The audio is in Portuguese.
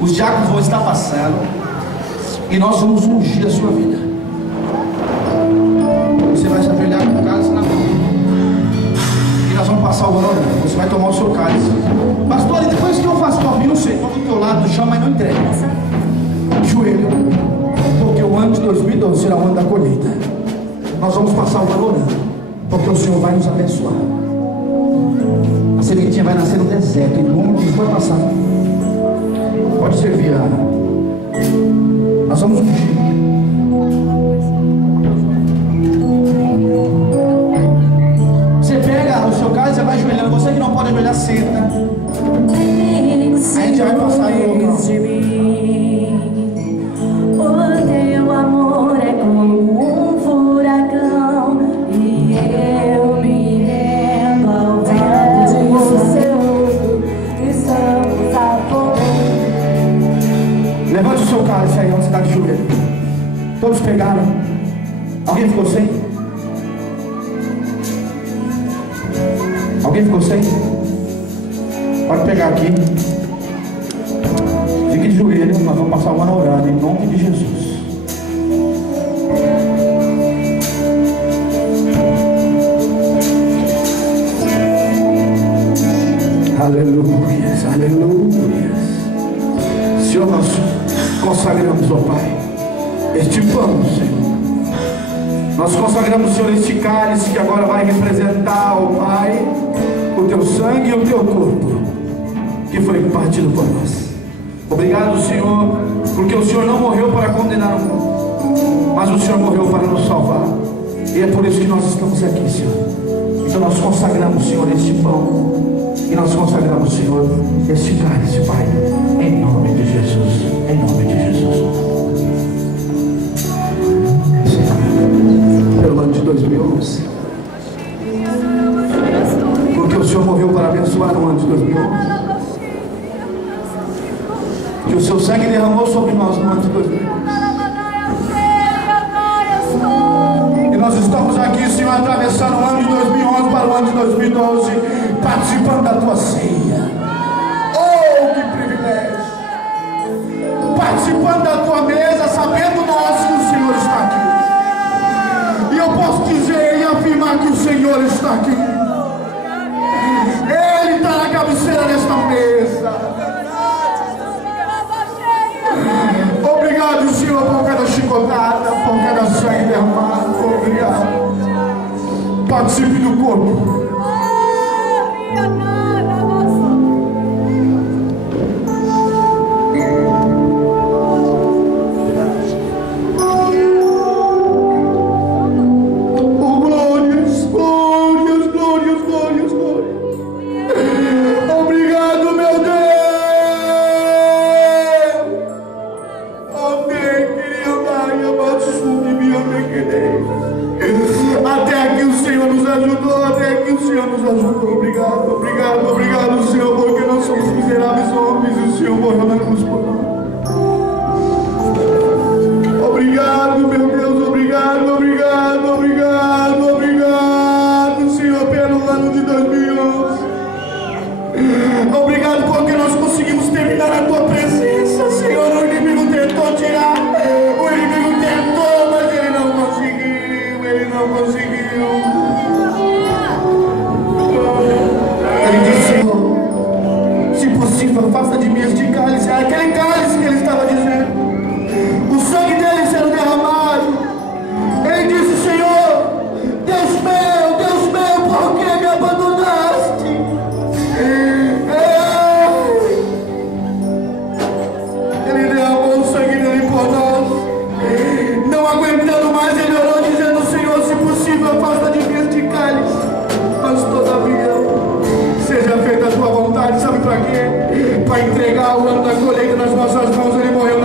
Os diáconos vão estar passando e nós vamos ungir a sua vida. Você vai se ajoelhar com o cálice na mão e nós vamos passar o ano orando. Você vai tomar o seu cálice. Pastor, e depois que eu faço o Senhor do teu lado no chão, mas não entrega. Joelho, porque o ano de 2012 será o ano da colheita. Nós vamos passar o ano orando, porque o Senhor vai nos abençoar. A sementinha vai nascer no deserto e o nome de Deus vai passar. Pode servir a... Nós vamos ungir. Você pega o seu cálice, você vai ajoelhando. Você que não pode ajoelhar, senta. Aí a gente vai passar aí o local. O teu amor é como um furacão e eu me rendo ao vento do seu e somos a pouco. Levante o seu cálice aí onde você está de joelho. Todos pegaram? Alguém ficou sem? Alguém ficou sem? Pode pegar aqui. Fique de joelho. Nós vamos passar o ano orando em nome de Jesus. Aleluia, aleluia. Senhor, nós consagramos, ó Pai, este pão, Senhor. Nós consagramos, Senhor, este cálice que agora vai representar, ó Pai, o teu sangue e o teu corpo, que foi partido por nós. Obrigado, Senhor, porque o Senhor não morreu para condenar o mundo, mas o Senhor morreu para nos salvar. E é por isso que nós estamos aqui, Senhor. Então nós consagramos, Senhor, este pão. E nós consagramos, Senhor, este cálice, Pai, em nome de Jesus, em nome de Jesus. Senhor, pelo ano de 2011, porque o Senhor morreu para abençoar o ano de 2011, que o seu sangue derramou sobre nós no ano de 2011. E nós estamos aqui, Senhor, atravessando o ano de 2011 para o ano de 2012, participando da tua ceia. Oh, que privilégio! Participando da tua mesa, sabendo nós que o Senhor está aqui. E eu posso dizer e afirmar que o Senhor está aqui. Ele está na cabeceira desta mesa. Obrigado, Senhor, por cada chicotada, por cada sangue derramado. Obrigado. Participe do corpo. Para entregar o ano da colheita nas nossas mãos, ele morreu